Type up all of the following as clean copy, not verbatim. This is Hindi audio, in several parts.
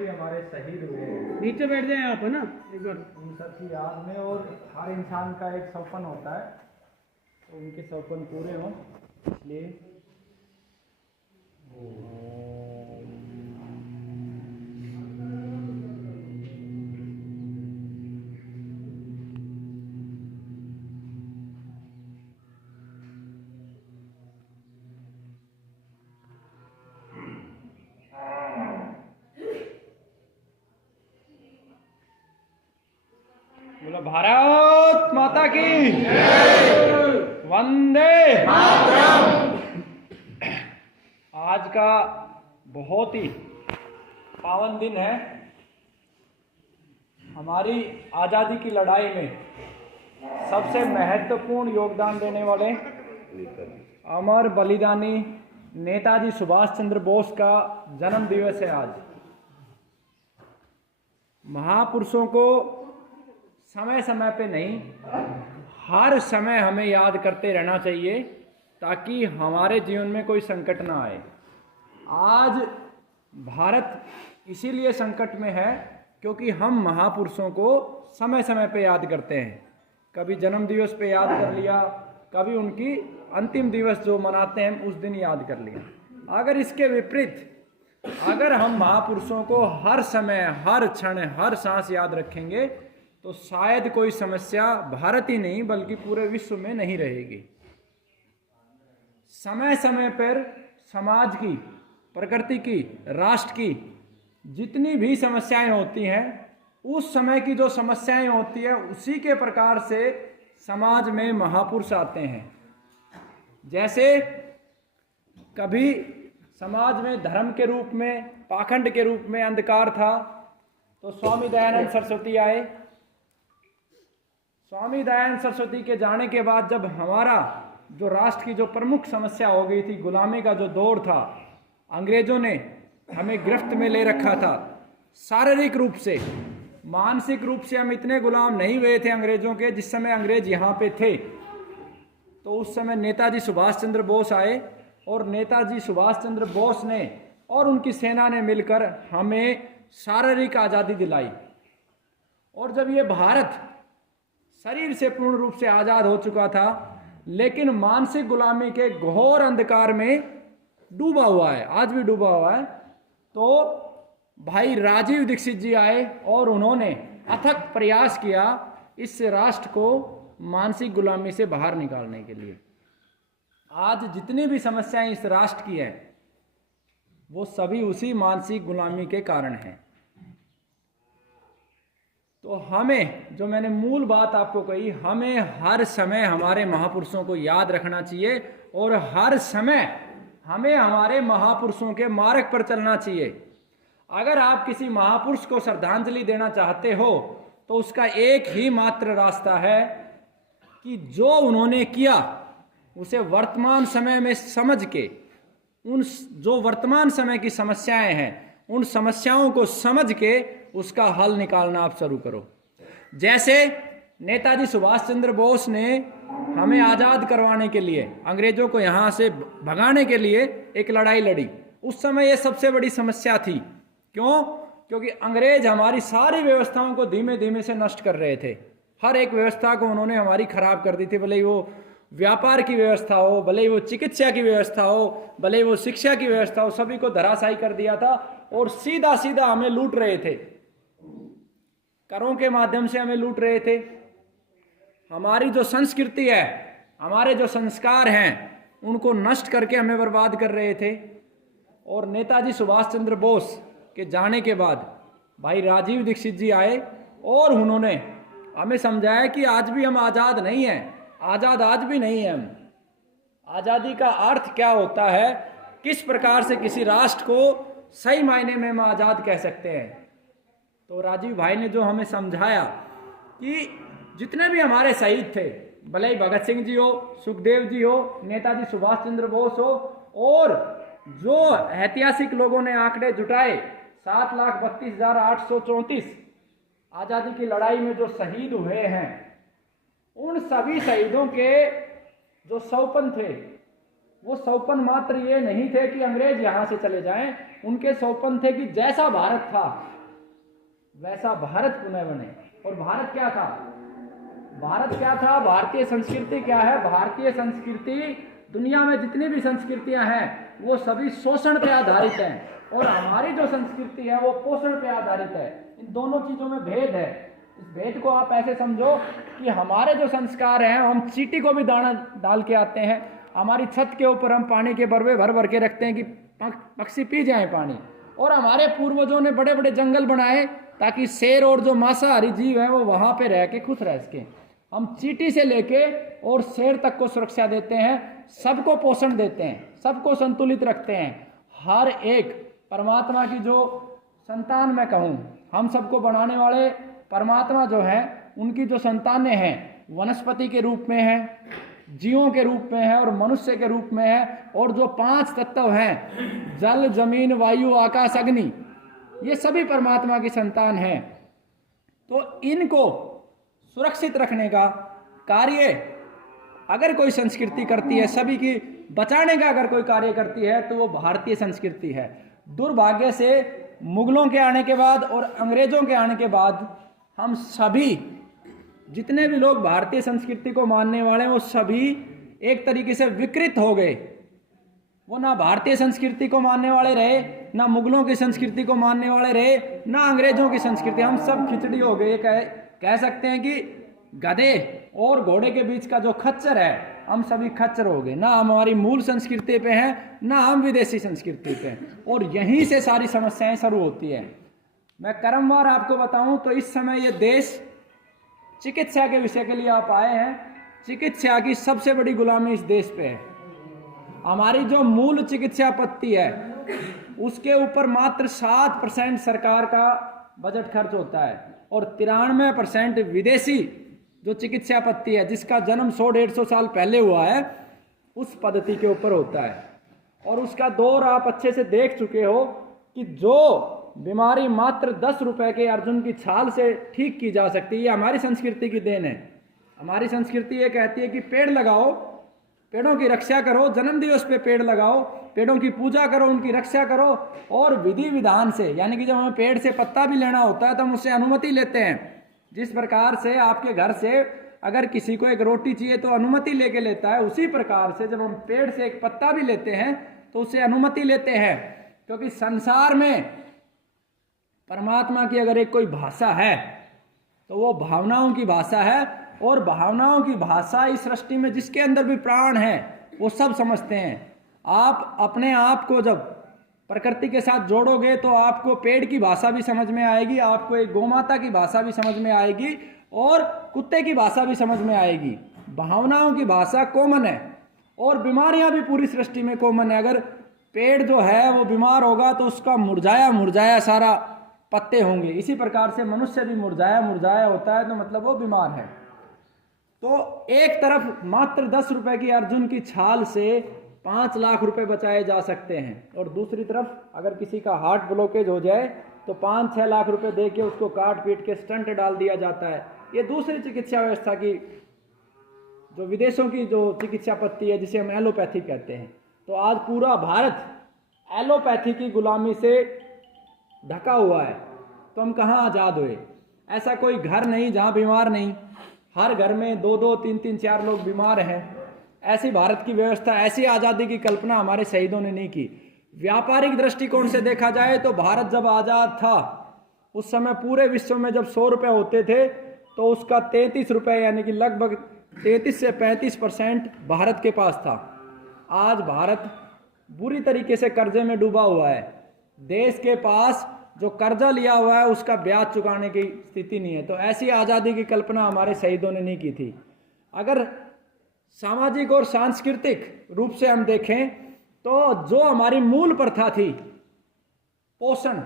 भी हमारे शहीद हुए हैं, नीचे बैठ जाए आप, है ना, एक बार। उन सब की याद में, और हर इंसान का एक सपन होता है, तो उनके सपन पूरे हों इसलिए बोलो भारत माता की वंदे मातरम। आज का बहुत ही पावन दिन है। हमारी आज़ादी की लड़ाई में सबसे महत्वपूर्ण योगदान देने वाले अमर बलिदानी नेताजी सुभाष चंद्र बोस का जन्म दिवस है आज। महापुरुषों को समय समय पे नहीं, हर समय हमें याद करते रहना चाहिए ताकि हमारे जीवन में कोई संकट ना आए। आज भारत इसीलिए संकट में है क्योंकि हम महापुरुषों को समय समय पे याद करते हैं। कभी जन्म दिवस पे याद कर लिया, कभी उनकी अंतिम दिवस जो मनाते हैं उस दिन याद कर लिया। अगर इसके विपरीत अगर हम महापुरुषों को हर समय, हर क्षण, हर सांस याद रखेंगे तो शायद कोई समस्या भारत ही नहीं बल्कि पूरे विश्व में नहीं रहेगी। समय समय पर समाज की, प्रकृति की, राष्ट्र की जितनी भी समस्याएं होती हैं, उस समय की जो समस्याएं होती है उसी के प्रकार से समाज में महापुरुष आते हैं। जैसे कभी समाज में धर्म के रूप में, पाखंड के रूप में अंधकार था तो स्वामी दयानंद सरस्वती आए। स्वामी दयानंद सरस्वती के जाने के बाद जब हमारा जो राष्ट्र की जो प्रमुख समस्या हो गई थी, गुलामी का जो दौर था, अंग्रेजों ने हमें गिरफ्त में ले रखा था। शारीरिक रूप से, मानसिक रूप से हम इतने गुलाम नहीं हुए थे अंग्रेजों के। जिस समय अंग्रेज यहाँ पे थे तो उस समय नेताजी सुभाष चंद्र बोस आए और नेताजी सुभाष चंद्र बोस ने और उनकी सेना ने मिलकर हमें शारीरिक आज़ादी दिलाई। और जब ये भारत शरीर से पूर्ण रूप से आज़ाद हो चुका था लेकिन मानसिक गुलामी के घोर अंधकार में डूबा हुआ है, आज भी डूबा हुआ है, तो भाई राजीव दीक्षित जी आए और उन्होंने अथक प्रयास किया इस राष्ट्र को मानसिक गुलामी से बाहर निकालने के लिए। आज जितनी भी समस्याएं इस राष्ट्र की है वो सभी उसी मानसिक गुलामी के कारण हैं। तो हमें, जो मैंने मूल बात आपको कही, हमें हर समय हमारे महापुरुषों को याद रखना चाहिए और हर समय हमें हमारे महापुरुषों के मार्ग पर चलना चाहिए। अगर आप किसी महापुरुष को श्रद्धांजलि देना चाहते हो तो उसका एक ही मात्र रास्ता है कि जो उन्होंने किया उसे वर्तमान समय में समझ के, उन जो वर्तमान समय की समस्याएं हैं उन समस्याओं को समझ के उसका हल निकालना आप शुरू करो। जैसे नेताजी सुभाष चंद्र बोस ने हमें आज़ाद करवाने के लिए, अंग्रेजों को यहाँ से भगाने के लिए एक लड़ाई लड़ी। उस समय ये सबसे बड़ी समस्या थी। क्यों? क्योंकि अंग्रेज हमारी सारी व्यवस्थाओं को धीमे धीमे से नष्ट कर रहे थे। हर एक व्यवस्था को उन्होंने हमारी खराब कर दी थी, भले ही वो व्यापार की व्यवस्था हो, भले ही वो चिकित्सा की व्यवस्था हो, भले ही वो शिक्षा की व्यवस्था हो, सभी को धराशायी कर दिया था और सीधा सीधा हमें लूट रहे थे। करों के माध्यम से हमें लूट रहे थे। हमारी जो संस्कृति है, हमारे जो संस्कार हैं, उनको नष्ट करके हमें बर्बाद कर रहे थे। और नेताजी सुभाष चंद्र बोस के जाने के बाद भाई राजीव दीक्षित जी आए और उन्होंने हमें समझाया कि आज भी हम आज़ाद नहीं हैं, आज़ाद आज भी नहीं है हम। आज़ादी का अर्थ क्या होता है, किस प्रकार से किसी राष्ट्र को सही मायने में हम आज़ाद कह सकते हैं। तो राजीव भाई ने जो हमें समझाया कि जितने भी हमारे शहीद थे, भले ही भगत सिंह जी हो, सुखदेव जी हो, नेताजी सुभाष चंद्र बोस हो, और जो ऐतिहासिक लोगों ने आंकड़े जुटाए 7,32,834 आज़ादी की लड़ाई में जो शहीद हुए हैं, उन सभी शहीदों के जो सौपन थे वो सौपन मात्र ये नहीं थे कि अंग्रेज यहां से चले जाएं, उनके सौपन थे कि जैसा भारत था वैसा भारत पुनः बने। और भारत क्या था? भारत क्या था? भारतीय संस्कृति क्या है? भारतीय संस्कृति, दुनिया में जितनी भी संस्कृतियां हैं वो सभी शोषण पे आधारित हैं, और हमारी जो संस्कृति है वो पोषण पे आधारित है। इन दोनों चीजों में भेद है। इस भेद को आप ऐसे समझो कि हमारे जो संस्कार हैं, हम चींटी को भी दाना डाल के आते हैं, हमारी छत के ऊपर हम पानी के बरवे भर भर के रखते हैं कि पक्षी पी जाए पानी, और हमारे पूर्वजों ने बड़े बड़े जंगल बनाए ताकि शेर और जो मांसाहारी जीव है वो वहां पे रह के खुश रह सके। हम चींटी से लेके और शेर तक को सुरक्षा देते हैं, सबको पोषण देते हैं, सबको संतुलित रखते हैं। हर एक परमात्मा की जो संतान मैं कहूँ, हम सबको बनाने वाले परमात्मा जो है उनकी जो संतानें हैं वनस्पति के रूप में है, जीवों के रूप में है और मनुष्य के रूप में है, और जो 5 तत्व हैं जल जमीन वायु आकाश अग्नि, ये सभी परमात्मा की संतान हैं। तो इनको सुरक्षित रखने का कार्य अगर कोई संस्कृति करती है, सभी की बचाने का अगर कोई कार्य करती है, तो वो भारतीय संस्कृति है। दुर्भाग्य से मुगलों के आने के बाद और अंग्रेजों के आने के बाद हम सभी जितने भी लोग भारतीय संस्कृति को मानने वाले हैं वो सभी एक तरीके से विकृत हो गए। वो ना भारतीय संस्कृति को मानने वाले रहे, ना मुगलों की संस्कृति को मानने वाले रहे, ना अंग्रेजों की संस्कृति। हम सब खिचड़ी हो गए। कह सकते हैं कि गधे और घोड़े के बीच का जो खच्चर है, हम सभी खच्चर हो गए। ना हमारी मूल संस्कृति पे हैं, ना हम विदेशी संस्कृति पे हैं, और यहीं से सारी समस्याएं शुरू होती है। मैं क्रमवार आपको बताऊं तो इस समय ये देश चिकित्सा के विषय के लिए आप आए हैं, चिकित्सा की सबसे बड़ी गुलामी इस देश पे है। हमारी जो मूल चिकित्सा पद्धति है उसके ऊपर मात्र 7% सरकार का बजट खर्च होता है, और 93% विदेशी जो चिकित्सा पद्धति है जिसका जन्म 100-150 साल पहले हुआ है उस पद्धति के ऊपर होता है। और उसका दौर आप अच्छे से देख चुके हो कि जो बीमारी मात्र 10 रुपए के अर्जुन की छाल से ठीक की जा सकती है, ये हमारी संस्कृति की देन है। हमारी संस्कृति ये कहती है कि पेड़ लगाओ, पेड़ों की रक्षा करो, जन्म दिवस पे पेड़ लगाओ, पेड़ों की पूजा करो, उनकी रक्षा करो, और विधि विधान से, यानी कि जब हमें पेड़ से पत्ता भी लेना होता है तो हम उससे अनुमति लेते हैं। जिस प्रकार से आपके घर से अगर किसी को एक रोटी चाहिए तो अनुमति लेके लेता है, उसी प्रकार से जब हम पेड़ से एक पत्ता भी लेते हैं तो उससे अनुमति लेते हैं। क्योंकि संसार में परमात्मा की अगर एक कोई भाषा है तो वो भावनाओं की भाषा है, और भावनाओं की भाषा इस सृष्टि में जिसके अंदर भी प्राण है वो सब समझते हैं। आप अपने आप को जब प्रकृति के साथ जोड़ोगे तो आपको पेड़ की भाषा भी समझ में आएगी, आपको एक गोमाता की भाषा भी समझ में आएगी, और कुत्ते की भाषा भी समझ में आएगी। भावनाओं की भाषा कॉमन है, और बीमारियां भी पूरी सृष्टि में कॉमन है। अगर पेड़ जो है वो बीमार होगा तो उसका मुरझाया मुरझाया सारा पत्ते होंगे। इसी प्रकार से मनुष्य भी मुरझाया मुरझाया होता है तो मतलब वो बीमार है। तो एक तरफ मात्र 10 रुपए की अर्जुन की छाल से 5 लाख रुपए बचाए जा सकते हैं, और दूसरी तरफ अगर किसी का हार्ट ब्लॉकेज हो जाए तो 5-6 लाख रुपए दे के उसको काट पीट के स्टंट डाल दिया जाता है। ये दूसरी चिकित्सा व्यवस्था की जो विदेशों की जो चिकित्सा पद्धति है जिसे हम एलोपैथी कहते हैं। तो आज पूरा भारत एलोपैथी की गुलामी से ढका हुआ है, तो हम कहाँ आज़ाद हुए? ऐसा कोई घर नहीं जहाँ बीमार नहीं, हर घर में 2-2, 3-3, 4 लोग बीमार हैं। ऐसी भारत की व्यवस्था, ऐसी आज़ादी की कल्पना हमारे शहीदों ने नहीं की। व्यापारिक दृष्टिकोण से देखा जाए तो भारत जब आज़ाद था उस समय पूरे विश्व में जब 100 रुपये होते थे तो उसका 33 रुपये यानी कि लगभग 33 से 35% भारत के पास था। आज भारत बुरी तरीके से कर्जे में डूबा हुआ है। देश के पास जो कर्जा लिया हुआ है उसका ब्याज चुकाने की स्थिति नहीं है। तो ऐसी आज़ादी की कल्पना हमारे शहीदों ने नहीं की थी। अगर सामाजिक और सांस्कृतिक रूप से हम देखें तो जो हमारी मूल प्रथा थी, पोषण,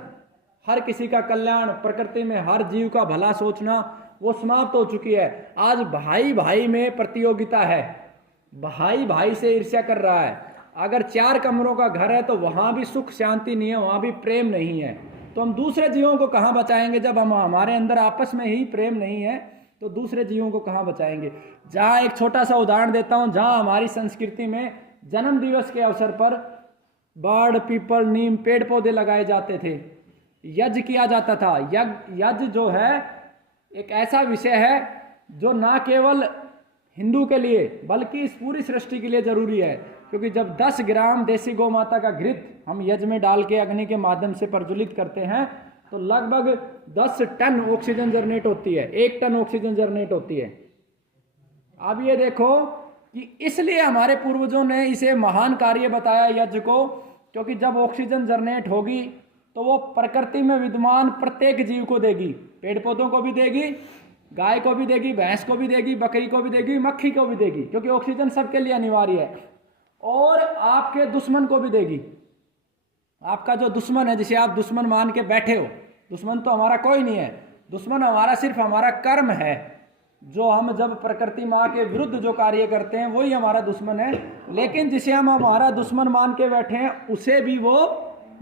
हर किसी का कल्याण, प्रकृति में हर जीव का भला सोचना, वो समाप्त हो चुकी है। आज भाई भाई में प्रतियोगिता है, भाई भाई से ईर्ष्या कर रहा है। अगर 4 कमरों का घर है तो वहाँ भी सुख शांति नहीं है, वहाँ भी प्रेम नहीं है। तो हम दूसरे जीवों को कहाँ बचाएंगे? जब हम हमारे अंदर आपस में ही प्रेम नहीं है तो दूसरे जीवों को कहाँ बचाएंगे? जहाँ एक छोटा सा उदाहरण देता हूँ, जहाँ हमारी संस्कृति में जन्म दिवस के अवसर पर बाड़, पीपल, नीम, पेड़ पौधे लगाए जाते थे, यज्ञ किया जाता था। यज्ञ जो है एक ऐसा विषय है जो ना केवल हिंदू के लिए बल्कि इस पूरी सृष्टि के लिए जरूरी है, क्योंकि जब 10 ग्राम देसी गौ माता का घृत हम यज्ञ में डाल के अग्नि के माध्यम से प्रज्वलित करते हैं तो लगभग 10 टन ऑक्सीजन जनरेट होती है, 1 टन ऑक्सीजन जनरेट होती है। अब ये देखो कि इसलिए हमारे पूर्वजों ने इसे महान कार्य बताया यज्ञ को, क्योंकि जब ऑक्सीजन जनरेट होगी तो वो प्रकृति में विद्यमान प्रत्येक जीव को देगी, पेड़ पौधों को भी देगी, गाय को भी देगी, भैंस को भी देगी, बकरी को भी देगी, मक्खी को भी देगी, क्योंकि ऑक्सीजन सबके लिए अनिवार्य है, और आपके दुश्मन को भी देगी। आपका जो दुश्मन है, जिसे आप दुश्मन मान के बैठे हो, दुश्मन तो हमारा कोई नहीं है, दुश्मन हमारा सिर्फ हमारा कर्म है। जो हम जब प्रकृति माँ के विरुद्ध जो कार्य करते हैं वही हमारा दुश्मन है, लेकिन जिसे हम हमारा दुश्मन मान के बैठे हैं उसे भी वो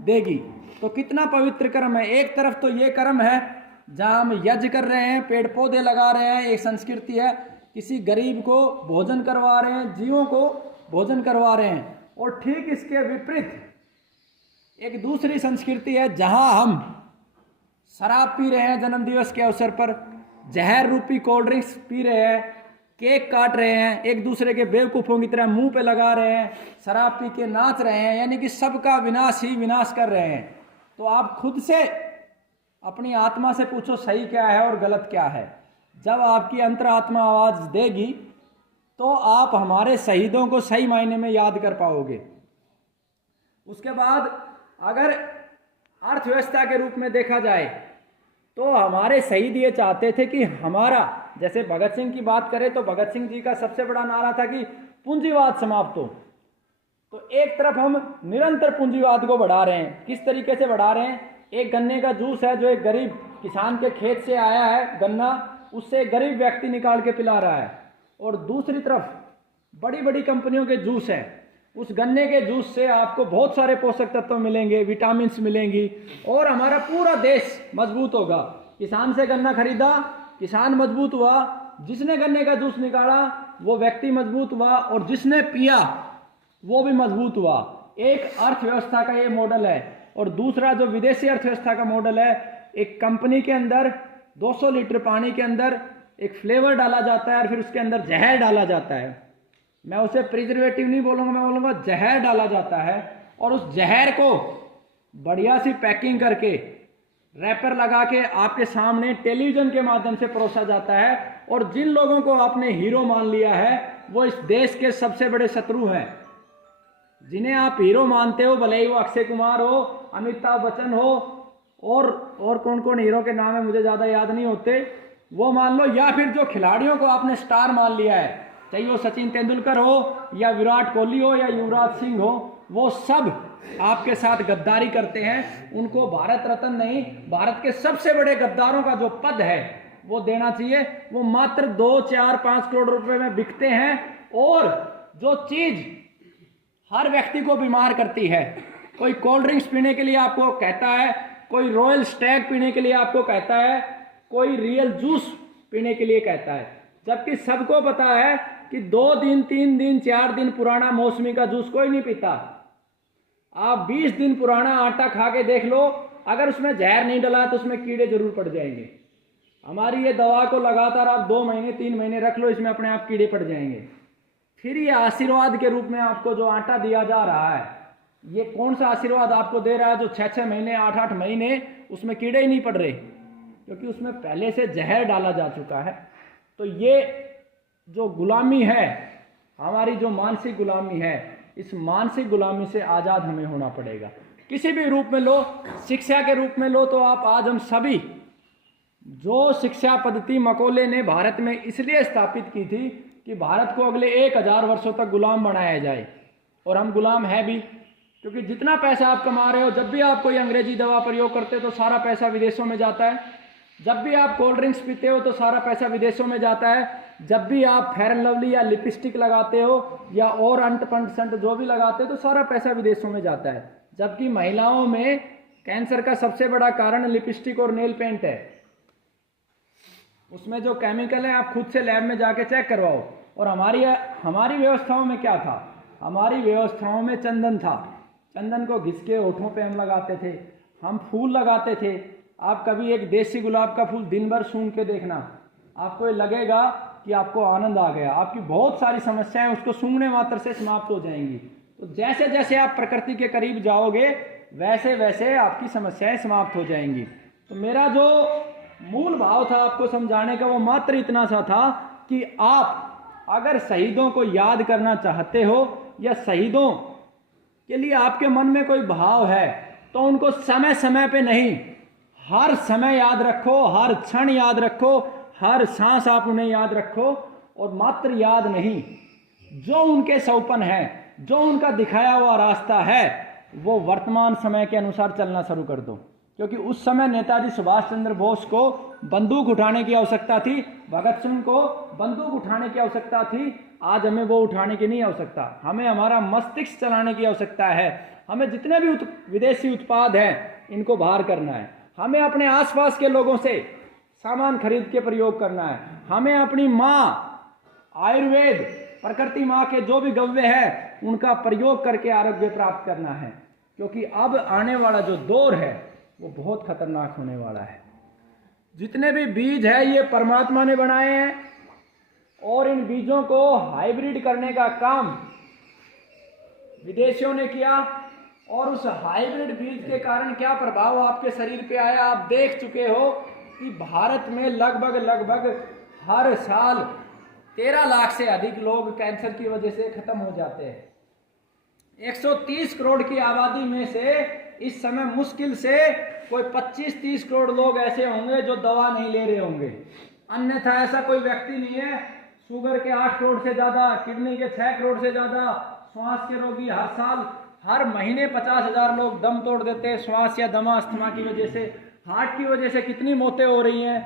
देगी। तो कितना पवित्र कर्म है। एक तरफ तो ये कर्म है जहाँ हम यज्ञ कर रहे हैं, पेड़ पौधे लगा रहे हैं, एक संस्कृति है, किसी गरीब को भोजन करवा रहे हैं, जीवों को भोजन करवा रहे हैं। और ठीक इसके विपरीत एक दूसरी संस्कृति है जहाँ हम शराब पी रहे हैं, जन्म दिवस के अवसर पर जहर रूपी कोल्ड ड्रिंक्स पी रहे हैं, केक काट रहे हैं, एक दूसरे के बेवकूफ़ों की तरह मुंह पे लगा रहे हैं, शराब पी के नाच रहे हैं, यानी कि सबका विनाश ही विनाश कर रहे हैं। तो आप खुद से अपनी आत्मा से पूछो सही क्या है और गलत क्या है। जब आपकी अंतरात्मा आवाज देगी तो आप हमारे शहीदों को सही मायने में याद कर पाओगे। उसके बाद अगर अर्थव्यवस्था के रूप में देखा जाए तो हमारे शहीद ये चाहते थे कि हमारा, जैसे भगत सिंह की बात करें तो भगत सिंह जी का सबसे बड़ा नारा था कि पूंजीवाद समाप्त हो। तो एक तरफ हम निरंतर पूंजीवाद को बढ़ा रहे हैं। किस तरीके से बढ़ा रहे हैं? एक गन्ने का जूस है जो एक गरीब किसान के खेत से आया है गन्ना, उससे एक गरीब व्यक्ति निकाल के पिला रहा है, और दूसरी तरफ बड़ी बड़ी कंपनियों के जूस है। उस गन्ने के जूस से आपको बहुत सारे पोषक तत्व मिलेंगे, विटामिन्स मिलेंगी, और हमारा पूरा देश मजबूत होगा। किसान से गन्ना खरीदा, किसान मजबूत हुआ, जिसने गन्ने का जूस निकाला वो व्यक्ति मजबूत हुआ, और जिसने पिया वो भी मजबूत हुआ। एक अर्थव्यवस्था का ये मॉडल है। और दूसरा जो विदेशी अर्थव्यवस्था का मॉडल है, एक कंपनी के अंदर 200 लीटर पानी के अंदर एक फ्लेवर डाला जाता है और फिर उसके अंदर जहर डाला जाता है। मैं उसे प्रिजर्वेटिव नहीं बोलूँगा, मैं बोलूँगा जहर डाला जाता है, और उस जहर को बढ़िया सी पैकिंग करके रैपर लगा के आपके सामने टेलीविजन के माध्यम से परोसा जाता है। और जिन लोगों को आपने हीरो मान लिया है वो इस देश के सबसे बड़े शत्रु हैं। जिन्हें आप हीरो मानते हो, भले ही वो अक्षय कुमार हो, अमिताभ बच्चन हो, और कौन कौन हीरो के नाम है मुझे ज़्यादा याद नहीं होते, वो मान लो, या फिर जो खिलाड़ियों को आपने स्टार मान लिया है, चाहे वो सचिन तेंदुलकर हो या विराट कोहली हो या युवराज सिंह हो, वो सब आपके साथ गद्दारी करते हैं। उनको भारत रत्न नहीं, भारत के सबसे बड़े गद्दारों का जो पद है वो देना चाहिए। वो मात्र 2, 4, 5 करोड़ रुपए में बिकते हैं, और जो चीज हर व्यक्ति को बीमार करती है, कोई कोल्ड ड्रिंक्स पीने के लिए आपको कहता है, कोई रॉयल स्टैग पीने के लिए आपको कहता है, कोई रियल जूस पीने के लिए कहता है, जबकि सबको पता है कि 2 दिन, 3 दिन, 4 दिन पुराना मौसमी का जूस कोई नहीं पीता। आप 20 दिन पुराना आटा खा के देख लो, अगर उसमें जहर नहीं डला तो उसमें कीड़े जरूर पड़ जाएंगे। हमारी ये दवा को लगातार आप 2 महीने 3 महीने रख लो, इसमें अपने आप कीड़े पड़ जाएंगे। फिर ये आशीर्वाद के रूप में आपको जो आटा दिया जा रहा है, ये कौन सा आशीर्वाद आपको दे रहा है जो 6-6 महीने, 8-8 महीने उसमें कीड़े ही नहीं पड़ रहे, क्योंकि उसमें पहले से जहर डाला जा चुका है। तो ये जो गुलामी है, हमारी जो मानसिक गुलामी है, इस मानसिक गुलामी से आज़ाद हमें होना पड़ेगा। किसी भी रूप में लो, शिक्षा के रूप में लो, तो आप आज हम सभी, जो शिक्षा पद्धति मकोले ने भारत में इसलिए स्थापित की थी कि भारत को अगले 1000 वर्षों तक गुलाम बनाया जाए, और हम गुलाम है भी, क्योंकि जितना पैसा आप कमा रहे हो, जब भी आप कोई अंग्रेजी दवा प्रयोग करते हो तो सारा पैसा विदेशों में जाता है, जब भी आप कोल्ड ड्रिंक्स पीते हो तो सारा पैसा विदेशों में जाता है, जब भी आप फेयर एंड लवली या लिपस्टिक लगाते हो या और अंट पंट संट जो भी लगाते हो तो सारा पैसा विदेशों में जाता है। जबकि महिलाओं में कैंसर का सबसे बड़ा कारण लिपस्टिक और नेल पेंट है। उसमें जो केमिकल है आप खुद से लैब में जाके चेक करवाओ। और हमारी व्यवस्थाओं में क्या था? हमारी व्यवस्थाओं में चंदन था। चंदन को घिस के होठों पे हम लगाते थे, हम फूल लगाते थे। आप कभी एक देसी गुलाब का फूल दिन भर सूंघ के देखना, आपको ये लगेगा कि आपको आनंद आ गया। आपकी बहुत सारी समस्याएं उसको सूंघने मात्र से समाप्त हो जाएंगी। तो जैसे जैसे आप प्रकृति के करीब जाओगे वैसे वैसे आपकी समस्याएं समाप्त हो जाएंगी। तो मेरा जो मूल भाव था आपको समझाने का वो मात्र इतना सा था कि आप अगर शहीदों को याद करना चाहते हो या शहीदों के लिए आपके मन में कोई भाव है तो उनको समय समय पे नहीं, हर समय याद रखो, हर क्षण याद रखो, हर सांस आप उन्हें याद रखो। और मात्र याद नहीं, जो उनके सौपन है, जो उनका दिखाया हुआ रास्ता है, वो वर्तमान समय के अनुसार चलना शुरू कर दो। क्योंकि उस समय नेताजी सुभाष चंद्र बोस को बंदूक उठाने की आवश्यकता थी, भगत सिंह को बंदूक उठाने की आवश्यकता थी। आज हमें वो उठाने की नहीं आवश्यकता, हमें हमारा मस्तिष्क चलाने की आवश्यकता है। हमें जितने भी विदेशी उत्पाद हैं इनको बाहर करना है। हमें अपने आसपास के लोगों से सामान खरीद के प्रयोग करना है। हमें अपनी माँ, आयुर्वेद, प्रकृति माँ के जो भी गव्य है उनका प्रयोग करके आरोग्य प्राप्त करना है। क्योंकि अब आने वाला जो दौर है वो बहुत खतरनाक होने वाला है। जितने भी बीज है ये परमात्मा ने बनाए हैं और इन बीजों को हाइब्रिड करने का काम विदेशियों ने किया। और उस हाइब्रिड बीज के कारण क्या प्रभाव आपके शरीर पे आया आप देख चुके हो कि भारत में लगभग हर साल 13 लाख से अधिक लोग कैंसर की वजह से खत्म हो जाते हैं। 130 करोड़ की आबादी में से इस समय मुश्किल से कोई 25-30 करोड़ लोग ऐसे होंगे जो दवा नहीं ले रहे होंगे। अन्यथा ऐसा कोई व्यक्ति नहीं है। शुगर के 8 करोड़ से ज़्यादा, किडनी के 6 करोड़ से ज़्यादा, श्वास के रोगी हर साल, हर महीने 50,000 लोग दम तोड़ देते हैं श्वास या दमा अस्थमा की वजह से। हार्ट की वजह से कितनी मौतें हो रही हैं।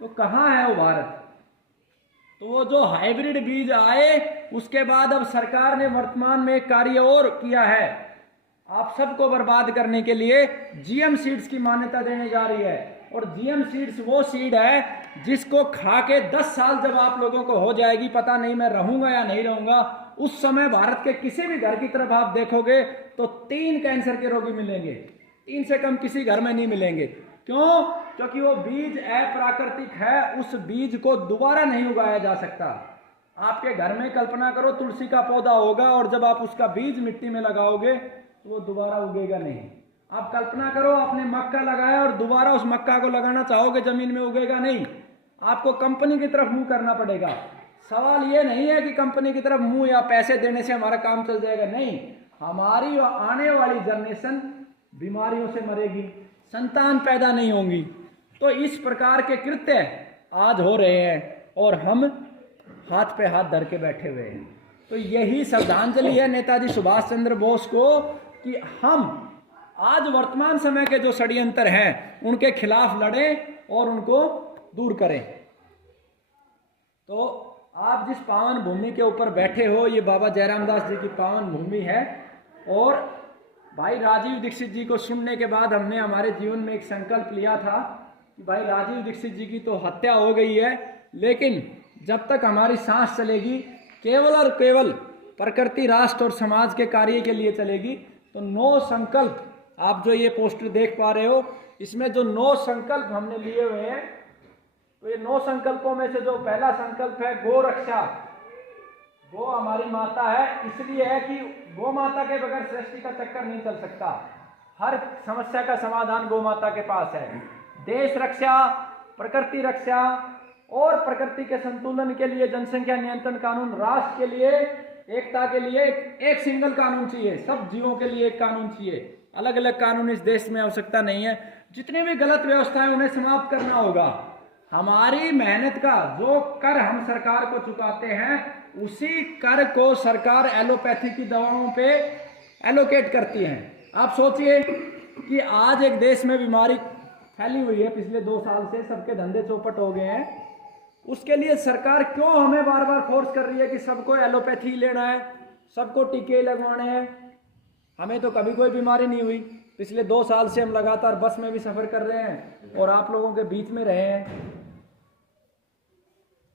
तो कहाँ है वो भारत? तो वो जो हाइब्रिड बीज आए उसके बाद अब सरकार ने वर्तमान में एक कार्य और किया है, आप सबको बर्बाद करने के लिए जीएम सीड्स की मान्यता देने जा रही है। और जीएम सीड्स वो सीड है जिसको खा के 10 साल जब आप लोगों को हो जाएगी, पता नहीं मैं रहूंगा या नहीं रहूंगा, उस समय भारत के किसी भी घर की तरफ आप देखोगे तो 3 कैंसर के रोगी मिलेंगे। 3 से कम किसी घर में नहीं मिलेंगे। क्यों? क्योंकि वो बीज अप्राकृतिक है, उस बीज को दोबारा नहीं उगाया जा सकता। आपके घर में कल्पना करो तुलसी का पौधा होगा और जब आप उसका बीज मिट्टी में लगाओगे तो वो दोबारा उगेगा नहीं। आप कल्पना करो आपने मक्का लगाया और दोबारा उस मक्का को लगाना चाहोगे जमीन में, उगेगा नहीं। आपको कंपनी की तरफ मुंह करना पड़ेगा। सवाल ये नहीं है कि कंपनी की तरफ मुंह या पैसे देने से हमारा काम चल जाएगा, नहीं। हमारी आने वाली जनरेशन बीमारियों से मरेगी, संतान पैदा नहीं होंगी। तो इस प्रकार के कृत्य आज हो रहे हैं और हम हाथ पे हाथ धर के बैठे हुए हैं। तो यही श्रद्धांजलि है नेताजी सुभाष चंद्र बोस को कि हम आज वर्तमान समय के जो षड्यंत्र हैं उनके खिलाफ लड़ें और उनको दूर करें। तो आप जिस पावन भूमि के ऊपर बैठे हो ये बाबा जयराम दास जी की पावन भूमि है। और भाई राजीव दीक्षित जी को सुनने के बाद हमने हमारे जीवन में एक संकल्प लिया था कि भाई राजीव दीक्षित जी की तो हत्या हो गई है, लेकिन जब तक हमारी सांस चलेगी केवल और केवल प्रकृति, राष्ट्र और समाज के कार्य के लिए चलेगी। तो 9 संकल्प आप जो ये पोस्टर देख पा रहे हो, इसमें जो 9 संकल्प हमने लिए हुए हैं, तो ये 9 संकल्पों में से जो पहला संकल्प है गो रक्षा। गो हमारी माता है, इसलिए है कि गो माता के बगैर सृष्टि का चक्कर नहीं चल सकता। हर समस्या का समाधान गो माता के पास है। देश रक्षा, प्रकृति रक्षा और प्रकृति के संतुलन के लिए जनसंख्या नियंत्रण कानून, राष्ट्र के लिए एकता के लिए एक सिंगल कानून चाहिए, सब जीवों के लिए एक कानून चाहिए। अलग अलग कानून इस देश में आवश्यकता नहीं है। जितने भी गलत व्यवस्था है उन्हें समाप्त करना होगा। हमारी मेहनत का जो कर हम सरकार को चुकाते हैं उसी कर को सरकार एलोपैथी की दवाओं पे एलोकेट करती है। आप सोचिए कि आज एक देश में बीमारी फैली हुई है, पिछले 2 साल से सबके धंधे चौपट हो गए हैं। उसके लिए सरकार क्यों हमें बार बार फोर्स कर रही है कि सबको एलोपैथी लेना है, सबको टीके लगवाने हैं? हमें तो कभी कोई बीमारी नहीं हुई। पिछले 2 साल से हम लगातार बस में भी सफर कर रहे हैं और आप लोगों के बीच में रहे हैं।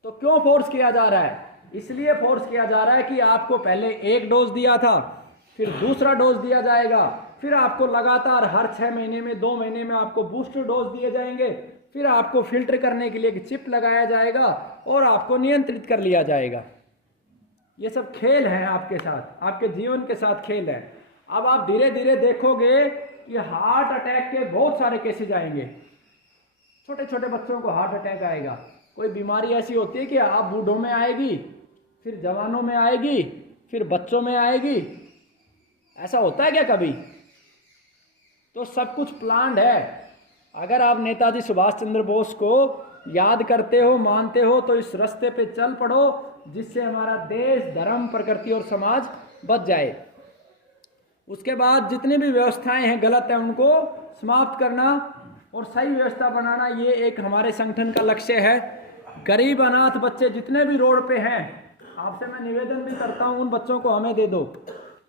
तो क्यों फोर्स किया जा रहा है? इसलिए फोर्स किया जा रहा है कि आपको पहले एक डोज दिया था, फिर दूसरा डोज दिया जाएगा, फिर आपको लगातार हर 6 महीने में 2 महीने में आपको बूस्टर डोज दिए जाएंगे, फिर आपको फिल्टर करने के लिए एक चिप लगाया जाएगा और आपको नियंत्रित कर लिया जाएगा। ये सब खेल हैं आपके साथ, आपके जीवन के साथ खेल है। अब आप धीरे धीरे देखोगे कि हार्ट अटैक के बहुत सारे केसेज आएंगे। छोटे छोटे बच्चों को हार्ट अटैक आएगा। कोई बीमारी ऐसी होती है कि आप बूढ़ों में आएगी, फिर जवानों में आएगी, फिर बच्चों में आएगी। ऐसा होता है क्या कभी? तो सब कुछ प्लान्ड है। अगर आप नेताजी सुभाष चंद्र बोस को याद करते हो, मानते हो, तो इस रास्ते पे चल पड़ो जिससे हमारा देश, धर्म, प्रकृति और समाज बच जाए। उसके बाद जितनी भी व्यवस्थाएं हैं गलत है उनको समाप्त करना और सही व्यवस्था बनाना, ये एक हमारे संगठन का लक्ष्य है। गरीब अनाथ बच्चे जितने भी रोड पे हैं, आपसे मैं निवेदन भी करता हूँ उन बच्चों को हमें दे दो,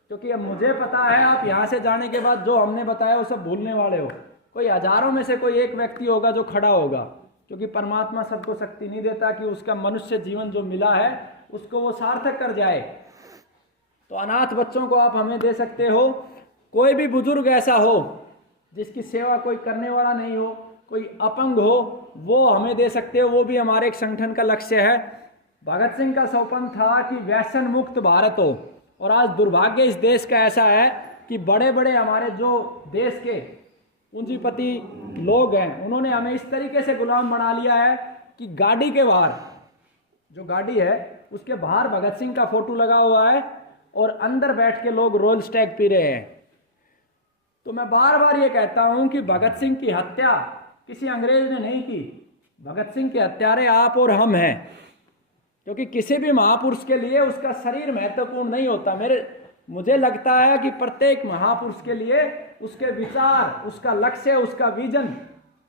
क्योंकि अब मुझे पता है आप यहाँ से जाने के बाद जो हमने बताया वो सब भूलने वाले हो। कोई हजारों में से कोई एक व्यक्ति होगा जो खड़ा होगा, क्योंकि परमात्मा सबको शक्ति नहीं देता कि उसका मनुष्य जीवन जो मिला है उसको वो सार्थक कर जाए। तो अनाथ बच्चों को आप हमें दे सकते हो। कोई भी बुजुर्ग ऐसा हो जिसकी सेवा कोई करने वाला नहीं हो, कोई अपंग हो, वो हमें दे सकते हो। वो भी हमारे एक संगठन का लक्ष्य है। भगत सिंह का स्वप्न था कि व्यसन मुक्त भारत हो, और आज दुर्भाग्य इस देश का ऐसा है कि बड़े बड़े हमारे जो देश के पूंजीपति लोग हैं उन्होंने हमें इस तरीके से गुलाम बना लिया है कि गाड़ी के बाहर, जो गाड़ी है उसके बाहर भगत सिंह का फोटो लगा हुआ है और अंदर बैठ के लोग रोयल स्टैग पी रहे हैं। तो मैं बार बार ये कहता हूं कि भगत सिंह की हत्या किसी अंग्रेज ने नहीं की। भगत सिंह के हत्यारे आप और हम हैं, क्योंकि किसी भी महापुरुष के लिए उसका शरीर महत्वपूर्ण नहीं होता। मुझे लगता है कि प्रत्येक महापुरुष के लिए उसके विचार, उसका लक्ष्य, उसका विजन,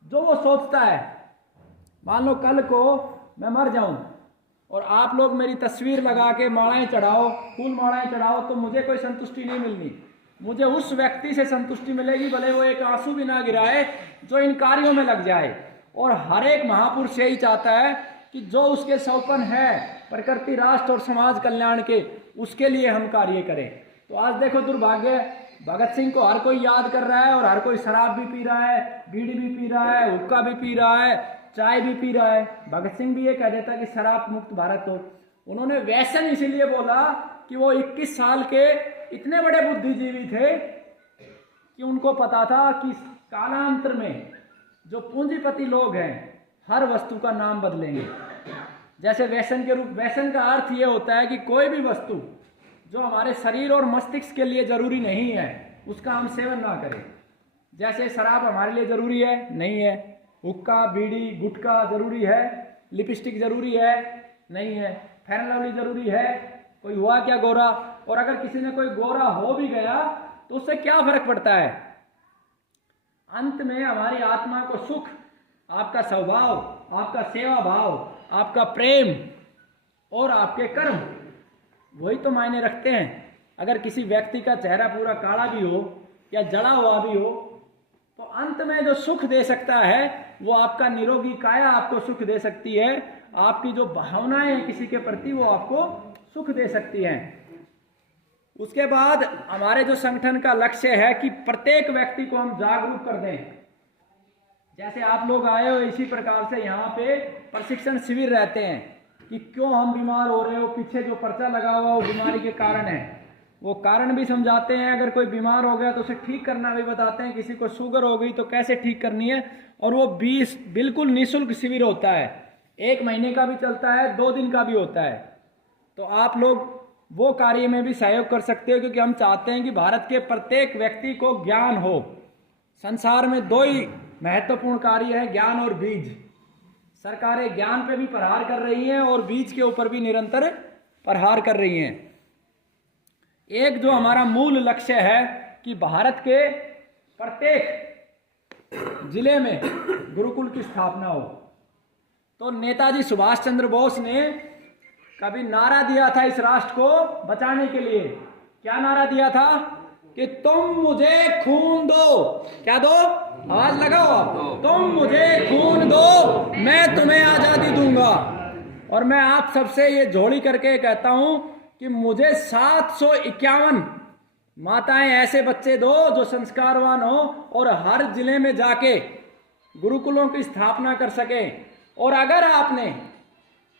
जो वो सोचता है। मान लो कल को मैं मर जाऊं और आप लोग मेरी तस्वीर लगा के मालाएं चढ़ाओ, फूल मालाएं चढ़ाओ, तो मुझे कोई संतुष्टि नहीं मिलनी। मुझे उस व्यक्ति से संतुष्टि मिलेगी, भले वो एक आंसू भी ना गिराए, जो इन कार्यों में लग जाए। और हर एक महापुरुष यही चाहता है कि जो उसके स्वप्न है प्रकृति, राष्ट्र और समाज कल्याण के, उसके लिए हम कार्य करें। तो आज देखो दुर्भाग्य, भगत सिंह को हर कोई याद कर रहा है और हर कोई शराब भी पी रहा है, बीड़ी भी पी रहा है, हुक्का भी पी रहा है, चाय भी पी रहा है। भगत सिंह भी ये कह देता कि शराब मुक्त भारत हो। उन्होंने व्यसन इसीलिए बोला कि वो 21 साल के इतने बड़े बुद्धिजीवी थे कि उनको पता था कि कालांतर में जो पूंजीपति लोग हैं हर वस्तु का नाम बदलेंगे। जैसे व्यसन के रूप, व्यसन का अर्थ ये होता है कि कोई भी वस्तु जो हमारे शरीर और मस्तिष्क के लिए जरूरी नहीं है उसका हम सेवन ना करें। जैसे शराब हमारे लिए जरूरी है, नहीं है। हुक्का, बीड़ी, गुटखा जरूरी है। लिपस्टिक जरूरी है, नहीं है। फेयर एंड लवली जरूरी है, कोई हुआ क्या गोरा। और अगर किसी ने कोई गोरा हो भी गया तो उससे क्या फर्क पड़ता है? अंत में हमारी आत्मा को सुख, आपका स्वभाव, आपका सेवा भाव, आपका प्रेम और आपके कर्म, वही तो मायने रखते हैं। अगर किसी व्यक्ति का चेहरा पूरा काला भी हो या जला हुआ भी हो, तो अंत में जो सुख दे सकता है वो आपका निरोगी काया आपको सुख दे सकती है। आपकी जो भावनाएं हैं किसी के प्रति वो आपको सुख दे सकती हैं। उसके बाद हमारे जो संगठन का लक्ष्य है कि प्रत्येक व्यक्ति को हम जागरूक कर दें। जैसे आप लोग आए हो इसी प्रकार से यहाँ पे प्रशिक्षण शिविर रहते हैं कि क्यों हम बीमार हो रहे हो, पीछे जो पर्चा लगा हुआ वो बीमारी के कारण है, वो कारण भी समझाते हैं। अगर कोई बीमार हो गया तो उसे ठीक करना भी बताते हैं। किसी को शुगर हो गई तो कैसे ठीक करनी है। और वो 20 बिल्कुल निःशुल्क शिविर होता है। 1 महीने का भी चलता है, 2 दिन का भी होता है। तो आप लोग वो कार्य में भी सहयोग कर सकते हो, क्योंकि हम चाहते हैं कि भारत के प्रत्येक व्यक्ति को ज्ञान हो। संसार में 2 ही महत्वपूर्ण कार्य है, ज्ञान और बीज। सरकारें ज्ञान पे भी प्रहार कर रही हैं और बीज के ऊपर भी निरंतर प्रहार कर रही हैं। एक जो हमारा मूल लक्ष्य है कि भारत के प्रत्येक जिले में गुरुकुल की स्थापना हो। तो नेताजी सुभाष चंद्र बोस ने कभी नारा दिया था इस राष्ट्र को बचाने के लिए। क्या नारा दिया था? कि तुम मुझे खून दो। क्या दो? आवाज लगाओ आप। तुम मुझे खून दो, मैं तुम्हें आजादी दूंगा। और मैं आप सबसे ये जोड़ी करके कहता हूं कि मुझे 751 माताएं ऐसे बच्चे दो जो संस्कारवान हो और हर जिले में जाके गुरुकुलों की स्थापना कर सके। और अगर आपने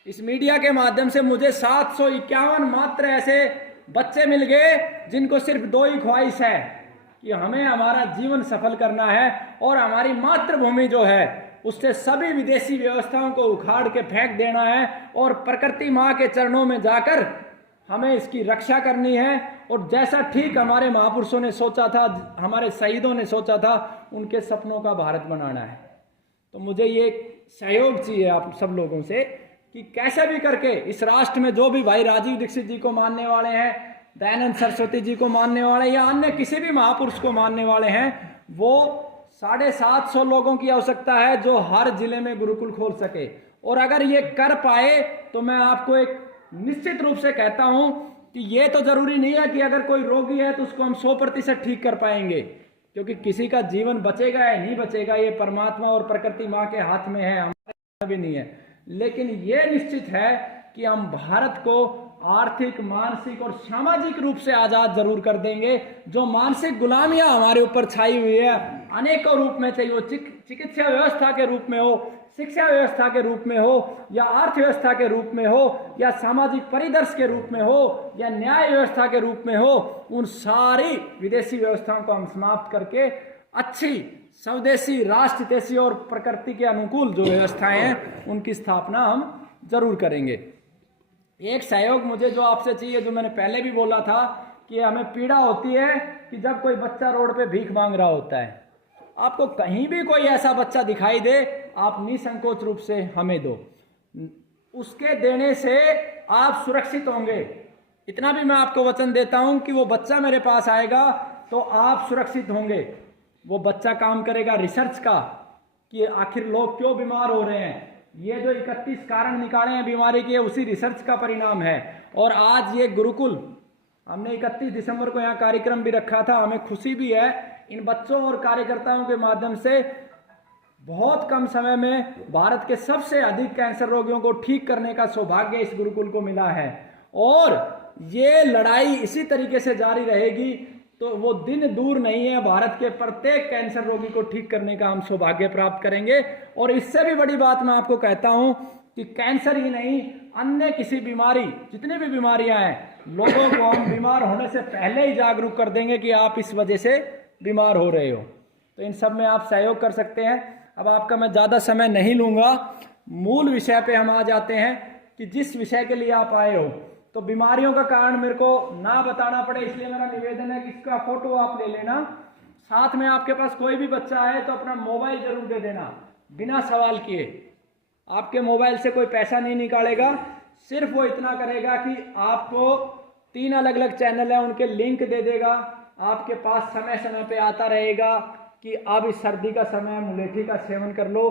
इस मीडिया के माध्यम से मुझे 751 मात्र ऐसे बच्चे मिल गए जिनको सिर्फ दो ही ख्वाहिश है कि हमें हमारा जीवन सफल करना है और हमारी मातृभूमि जो है उससे सभी विदेशी व्यवस्थाओं को उखाड़ के फेंक देना है और प्रकृति माँ के चरणों में जाकर हमें इसकी रक्षा करनी है। और जैसा ठीक हमारे महापुरुषों ने सोचा था, हमारे शहीदों ने सोचा था, उनके सपनों का भारत बनाना है। तो मुझे ये सहयोग चाहिए आप सब लोगों से कि कैसे भी करके इस राष्ट्र में जो भी भाई राजीव दीक्षित जी को मानने वाले हैं, दयानंद सरस्वती जी को मानने वाले या अन्य किसी भी महापुरुष को मानने वाले हैं, वो 750 लोगों की आवश्यकता है जो हर जिले में गुरुकुल खोल सके। और अगर ये कर पाए तो मैं आपको एक निश्चित रूप से कहता हूं कि ये तो जरूरी नहीं है कि अगर कोई रोगी है तो उसको हम 100% ठीक कर पाएंगे, क्योंकि किसी का जीवन बचेगा या नहीं बचेगा ये परमात्मा और प्रकृति माँ के हाथ में है, हमारे भी नहीं है। लेकिन ये निश्चित है कि हम भारत को आर्थिक, मानसिक और सामाजिक रूप से आजाद जरूर कर देंगे। जो मानसिक गुलामियां हमारे ऊपर छाई हुई है अनेकों रूप में, चाहे वो चिकित्सा व्यवस्था के रूप में हो, शिक्षा व्यवस्था के रूप में हो, या अर्थव्यवस्था के रूप में हो, या सामाजिक परिदर्श के रूप में हो, या न्याय व्यवस्था के रूप में हो, उन सारी विदेशी व्यवस्थाओं को हम समाप्त करके अच्छी स्वदेशी, राष्ट्रहितैषी और प्रकृति के अनुकूल जो व्यवस्थाएं हैं उनकी स्थापना हम जरूर करेंगे। एक सहयोग मुझे जो आपसे चाहिए, जो मैंने पहले भी बोला था कि हमें पीड़ा होती है कि जब कोई बच्चा रोड पे भीख मांग रहा होता है, आपको कहीं भी कोई ऐसा बच्चा दिखाई दे, आप निसंकोच रूप से हमें दो। उसके देने से आप सुरक्षित होंगे। इतना भी मैं आपको वचन देता हूं कि वो बच्चा मेरे पास आएगा तो आप सुरक्षित होंगे। वो बच्चा काम करेगा रिसर्च का कि आखिर लोग क्यों बीमार हो रहे हैं। ये जो 31 कारण निकाले हैं बीमारी के, उसी रिसर्च का परिणाम है। और आज ये गुरुकुल हमने 31 दिसंबर को यहाँ कार्यक्रम भी रखा था। हमें खुशी भी है इन बच्चों और कार्यकर्ताओं के माध्यम से बहुत कम समय में भारत के सबसे अधिक कैंसर रोगियों को ठीक करने का सौभाग्य इस गुरुकुल को मिला है। और ये लड़ाई इसी तरीके से जारी रहेगी तो वो दिन दूर नहीं है, भारत के प्रत्येक कैंसर रोगी को ठीक करने का हम सौभाग्य प्राप्त करेंगे। और इससे भी बड़ी बात मैं आपको कहता हूं कि कैंसर ही नहीं, अन्य किसी बीमारी, जितनी भी बीमारियां हैं, लोगों को हम बीमार होने से पहले ही जागरूक कर देंगे कि आप इस वजह से बीमार हो रहे हो। तो इन सब में आप सहयोग कर सकते हैं। अब आपका मैं ज़्यादा समय नहीं लूँगा, मूल विषय पे हम आ जाते हैं कि जिस विषय के लिए आप आए हो। तो बीमारियों का कारण मेरे को ना बताना पड़े, इसलिए मेरा निवेदन है कि इसका फोटो आप ले लेना। साथ में आपके पास कोई भी बच्चा है तो अपना मोबाइल जरूर दे देना, बिना सवाल किए। आपके मोबाइल से कोई पैसा नहीं निकालेगा, सिर्फ वो इतना करेगा कि आपको 3 अलग अलग चैनल है उनके लिंक दे देगा। आपके पास समय समय पे आता रहेगा कि अब इस सर्दी का समय मुलेठी का सेवन कर लो,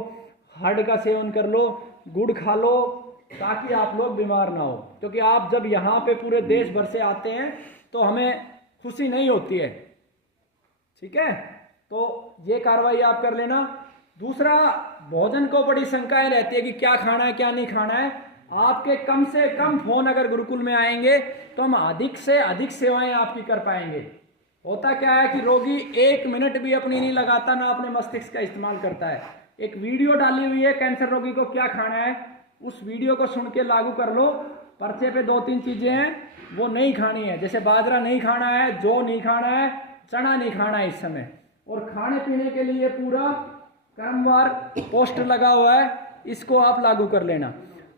हर्ड का सेवन कर लो, गुड़ खा लो, ताकि आप लोग बीमार ना हो। क्योंकि आप जब यहाँ पे पूरे देश भर से आते हैं तो हमें खुशी नहीं होती है, ठीक है। तो ये कार्रवाई आप कर लेना। दूसरा, भोजन को बड़ी शंकाएं रहती है कि क्या खाना है क्या नहीं खाना है। आपके कम से कम फोन अगर गुरुकुल में आएंगे तो हम अधिक से अधिक सेवाएं आपकी कर पाएंगे। होता क्या है कि रोगी 1 मिनट भी अपनी नहीं लगाता, ना अपने मस्तिष्क का इस्तेमाल करता है। एक वीडियो डाली हुई है कैंसर रोगी को क्या खाना है, उस वीडियो को सुन के लागू कर लो। पर्चे पे 2-3 चीजें हैं वो नहीं खानी है, जैसे बाजरा नहीं खाना है, जौ नहीं खाना है, चना नहीं खाना है इस समय। और खाने पीने के लिए पूरा क्रमवार पोस्टर लगा हुआ है, इसको आप लागू कर लेना।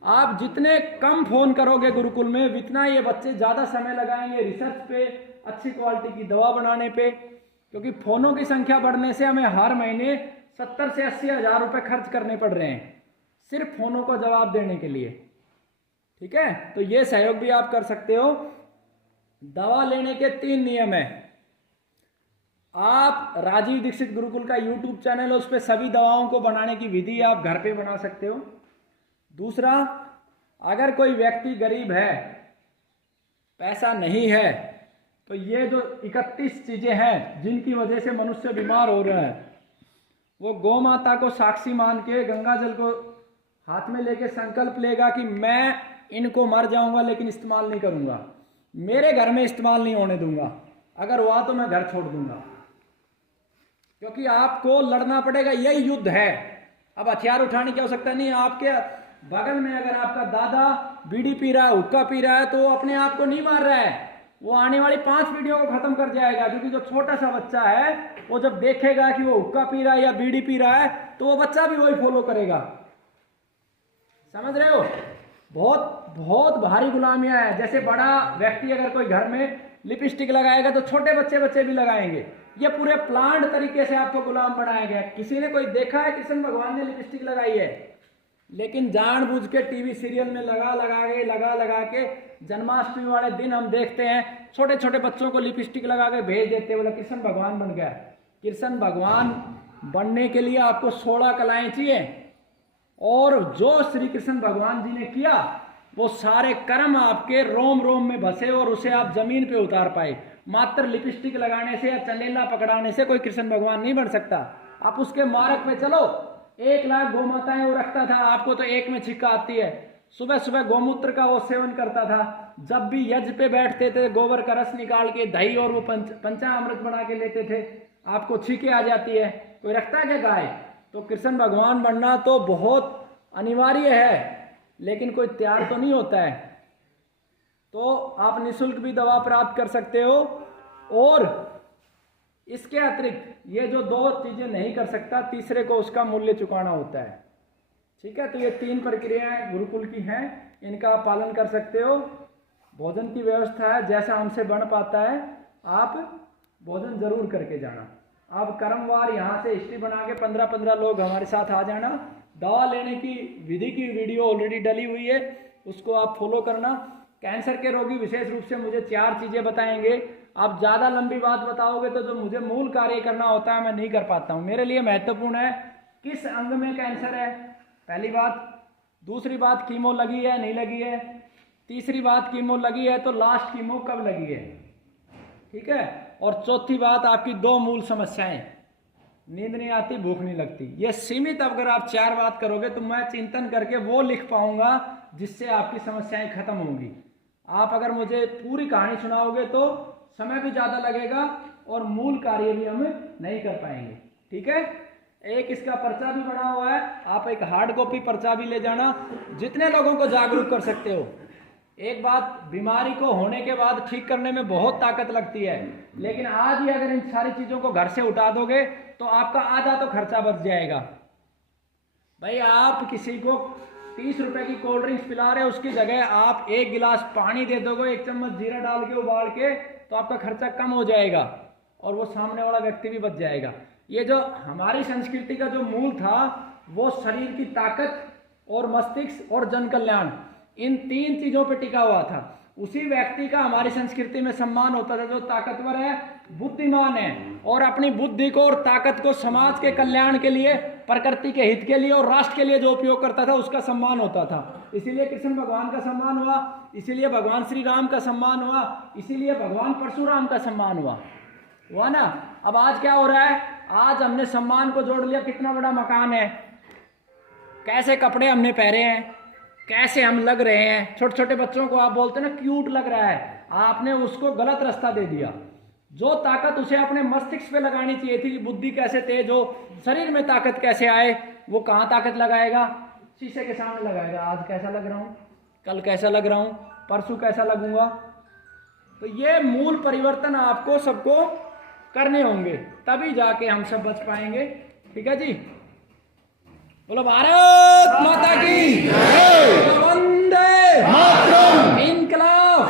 आप जितने कम फोन करोगे गुरुकुल में, उतना ये बच्चे ज़्यादा समय लगाएंगे रिसर्च पे, अच्छी क्वालिटी की दवा बनाने पे। क्योंकि फोनों की संख्या बढ़ने से हमें हर महीने 70 से 80 हज़ार रुपये खर्च करने पड़ रहे हैं सिर्फ फोनों को जवाब देने के लिए, ठीक है। तो ये सहयोग भी आप कर सकते हो। दवा लेने के 3 नियम है। आप राजीव दीक्षित गुरुकुल का यूट्यूब चैनल है, उस पर सभी दवाओं को बनाने की विधि आप घर पे बना सकते हो। दूसरा, अगर कोई व्यक्ति गरीब है, पैसा नहीं है, तो ये जो 31 चीजें हैं जिनकी वजह से मनुष्य बीमार हो रहा है, वो गौ माता को साक्षी मान के गंगा जल को हाथ में लेके संकल्प लेगा कि मैं इनको मर जाऊंगा लेकिन इस्तेमाल नहीं करूंगा, मेरे घर में इस्तेमाल नहीं होने दूंगा, अगर हुआ तो मैं घर छोड़ दूंगा। क्योंकि आपको लड़ना पड़ेगा, यही युद्ध है। अब हथियार उठाने की आवश्यकता नहीं है। आपके बगल में अगर आपका दादा बीड़ी पी रहा है, हुक्का पी रहा है, तो वो अपने आप को नहीं मार रहा है, वो आने वाली 5 पीढ़ियों को खत्म कर जाएगा। क्योंकि जो छोटा सा बच्चा है वो जब देखेगा कि वो हुक्का पी रहा है या बीड़ी पी रहा है तो वो बच्चा भी वही फॉलो करेगा। समझ रहे हो? बहुत बहुत भारी गुलामियां है। जैसे बड़ा व्यक्ति अगर कोई घर में लिपस्टिक लगाएगा तो छोटे बच्चे भी लगाएंगे। ये पूरे प्लांट तरीके से आपको गुलाम बनाया गया। किसी ने कोई देखा है कृष्ण भगवान ने लिपस्टिक लगाई है? लेकिन जानबूझ के टीवी सीरियल में लगा के जन्माष्टमी वाले दिन हम देखते हैं छोटे छोटे बच्चों को लिपस्टिक लगा के भेज देते हैं, बोला कृष्ण भगवान बन गया। कृष्ण भगवान बनने के लिए आपको 16 कलाएं चाहिए, और जो श्री कृष्ण भगवान जी ने किया वो सारे कर्म आपके रोम रोम में बसे और उसे आप जमीन पे उतार पाए। मात्र लिपस्टिक लगाने से या चंदेला पकड़ाने से कोई कृष्ण भगवान नहीं बन सकता। आप उसके मार्ग पे चलो। 1 लाख गौ माताएं वो रखता था, आपको तो एक में छिक्का आती है। सुबह सुबह गौमूत्र का वो सेवन करता था। जब भी यज्ञ पे बैठते थे गोबर का रस निकाल के दही और वो पंचामृत बना के लेते थे, आपको छींके आ जाती है। कोई रखता है क्या गाय? तो कृष्ण भगवान बनना तो बहुत अनिवार्य है, लेकिन कोई तैयार तो नहीं होता है। तो आप निःशुल्क भी दवा प्राप्त कर सकते हो, और इसके अतिरिक्त ये जो 2 चीजें नहीं कर सकता, तीसरे को उसका मूल्य चुकाना होता है। ठीक है, तो ये 3 प्रक्रियाएं गुरुकुल की हैं, इनका आप पालन कर सकते हो। भोजन की व्यवस्था है, जैसा हमसे बन पाता है आप भोजन जरूर करके जाना। आप क्रमवार यहाँ से हिस्ट्री बना के 15-15 लोग हमारे साथ आ जाना। दवा लेने की विधि की वीडियो ऑलरेडी डली हुई है, उसको आप फॉलो करना। कैंसर के रोगी विशेष रूप से मुझे 4 चीज़ें बताएंगे। आप ज़्यादा लंबी बात बताओगे तो जो मुझे मूल कार्य करना होता है मैं नहीं कर पाता हूँ। मेरे लिए महत्वपूर्ण है किस अंग में कैंसर है, पहली बात। दूसरी बात, कीमो लगी है नहीं लगी है। तीसरी बात, कीमो लगी है तो लास्ट कीमो कब लगी है। ठीक है, और चौथी बात आपकी 2 मूल समस्याएं, नींद नहीं आती, भूख नहीं लगती। ये सीमित अगर आप 4 बात करोगे तो मैं चिंतन करके वो लिख पाऊंगा जिससे आपकी समस्याएं खत्म होंगी। आप अगर मुझे पूरी कहानी सुनाओगे तो समय भी ज़्यादा लगेगा और मूल कार्य भी हम नहीं कर पाएंगे। ठीक है, एक इसका पर्चा भी बना हुआ है, आप एक हार्ड कॉपी पर्चा भी ले जाना। जितने लोगों को जागरूक कर सकते हो। एक बात, बीमारी को होने के बाद ठीक करने में बहुत ताकत लगती है, लेकिन आज ही अगर इन सारी चीज़ों को घर से उठा दोगे तो आपका आधा तो खर्चा बच जाएगा। भाई आप किसी को 30 रुपए की कोल्ड ड्रिंक्स पिला रहे हो, उसकी जगह आप 1 गिलास पानी दे दोगे, 1 चम्मच जीरा डाल के उबाल के, तो आपका खर्चा कम हो जाएगा और वो सामने वाला व्यक्ति भी बच जाएगा। ये जो हमारी संस्कृति का जो मूल था वो शरीर की ताकत और मस्तिष्क और जन कल्याण, इन 3 चीजों पे टिका हुआ था। उसी व्यक्ति का हमारी संस्कृति में सम्मान होता था जो ताकतवर है, बुद्धिमान है, और अपनी बुद्धि को और ताकत को समाज के कल्याण के लिए, प्रकृति के हित के लिए और राष्ट्र के लिए जो उपयोग करता था उसका सम्मान होता था। इसीलिए कृष्ण भगवान का सम्मान हुआ, इसीलिए भगवान श्री राम का सम्मान हुआ, इसीलिए भगवान परशुराम का सम्मान हुआ ना। अब आज क्या हो रहा है, आज हमने सम्मान को जोड़ लिया। कितना बड़ा मकान है, कैसे कपड़े हमने पहने हैं, कैसे हम लग रहे हैं। छोटे छोटे बच्चों को आप बोलते हैं ना क्यूट लग रहा है, आपने उसको गलत रास्ता दे दिया। जो ताकत उसे अपने मस्तिष्क पे लगानी चाहिए थी, बुद्धि कैसे तेज हो, शरीर में ताकत कैसे आए, वो कहाँ ताकत लगाएगा, शीशे के सामने लगाएगा। आज कैसा लग रहा हूँ, कल कैसा लग रहा हूँ, परसों कैसा लगूंगा। तो ये मूल परिवर्तन आपको सबको करने होंगे, तभी जाके हम सब बच पाएंगे। ठीक है जी, बोलो भारत माता की जय, वंदे मातरम, इनकलाब।